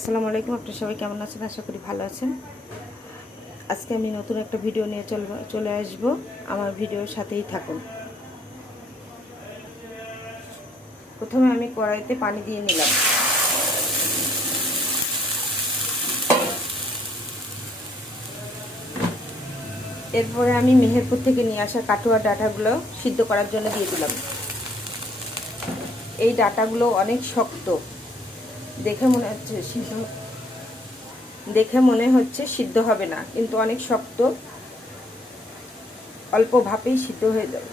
আসসালামু আলাইকুম। আপনারা সবাই কেমন আছেন? আশা করি ভালো আছেন। আজকে আমি নতুন একটা ভিডিও নিয়ে চলে আসব। আমার ভিডিওর সাথেই থাকুন। প্রথমে আমি কড়াইতে পানি দিয়ে নিলাম। এরপরে আমি মেহেরপুর থেকে নিয়ে আসা কাটুয়া ডাঁটাগুলো সিদ্ধ করার জন্য দিয়ে দিলাম। এই ডাঁটাগুলো অনেক শক্ত, দেখে মনে হচ্ছে সিদ্ধ হবে না, কিন্তু অনেক শক্ত, অল্প ভাপেই সিদ্ধ হয়ে যাবে।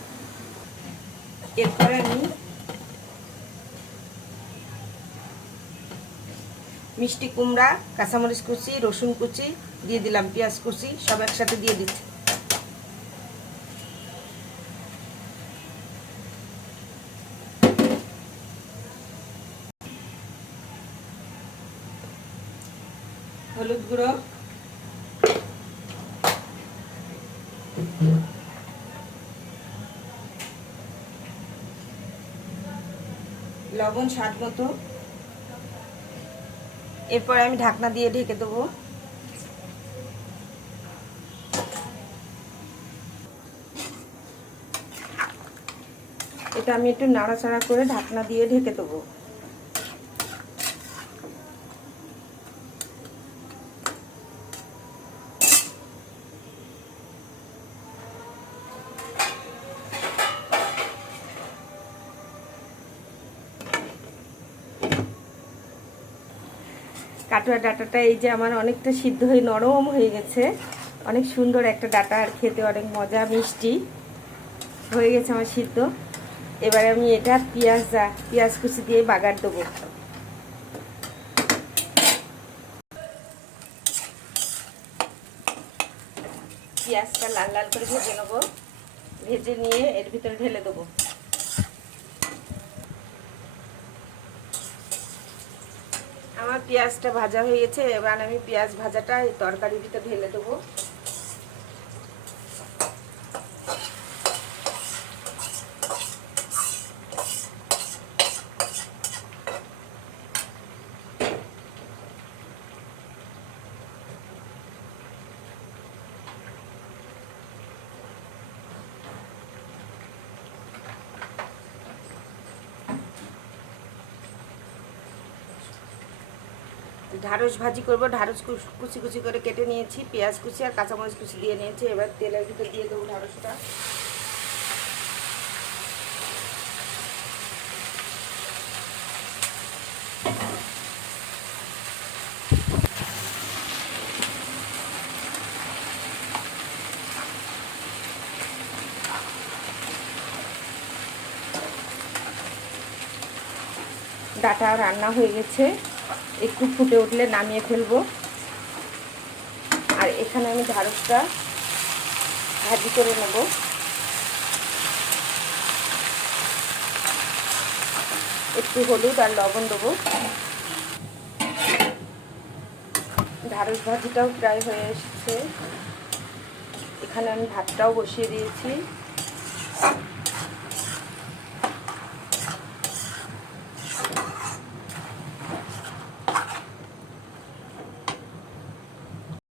এরপরে আমি মিষ্টি কুমড়া, কাঁচামরিচ কুচি, রসুন কুচি দিয়ে দিলাম, পেঁয়াজ কুচি সব একসাথে দিয়ে দিচ্ছি। হলুদ গুঁড়ো, লবণ স্বাদ মতো। এরপর আমি ঢাকনা দিয়ে ঢেকে দেবো। এটা আমি একটু নাড়াচাড়া করে ঢাকনা দিয়ে ঢেকে দেবো। কাটুয়া ডাঁটাটা এই যে আমার অনেকটা সিদ্ধ হয়ে নরম হয়ে গেছে। অনেক সুন্দর একটা ডাঁটা, আর খেতে অনেক মজা, মিষ্টি হয়ে গেছে আমার সিদ্ধ। এবারে আমি এটা পেঁয়াজ কুচি দিয়ে বাগার দেবো। পেঁয়াজটা লাল লাল করে ভেজে নেবো। ভেজে নিয়ে এর ভিতরে ঢেলে দেবো। আমার পেঁয়াজটা ভাজা হয়ে গেছে। এবার আমি পেঁয়াজ ভাজাটা এই তরকারির ভিতরে ঢেলে দেবো। ঢ্যাঁড়স ভাজি করব। ঢ্যাঁড়স কুচি কুচি করে কেটে নিয়েছি, পেঁয়াজ কুচি আর কাঁচামরিচ কুচি দিয়ে নিয়েছি। এবার তেলের ভিতর দিয়ে দেবো ঢ্যাঁড়সটা। ডাঁটা রান্না হয়ে গেছে, একটু ফুটে উঠলে নামিয়ে ফেলবো। আর এখানে আমি ঢ্যাঁড়সটা ভাজি করে নেব। একটু হলুদ আর লবণ দেবো। ঢ্যাঁড়স ভাজিটাও প্রায় হয়ে এসেছে। এখানে আমি ভাতটাও বসিয়ে দিয়েছি।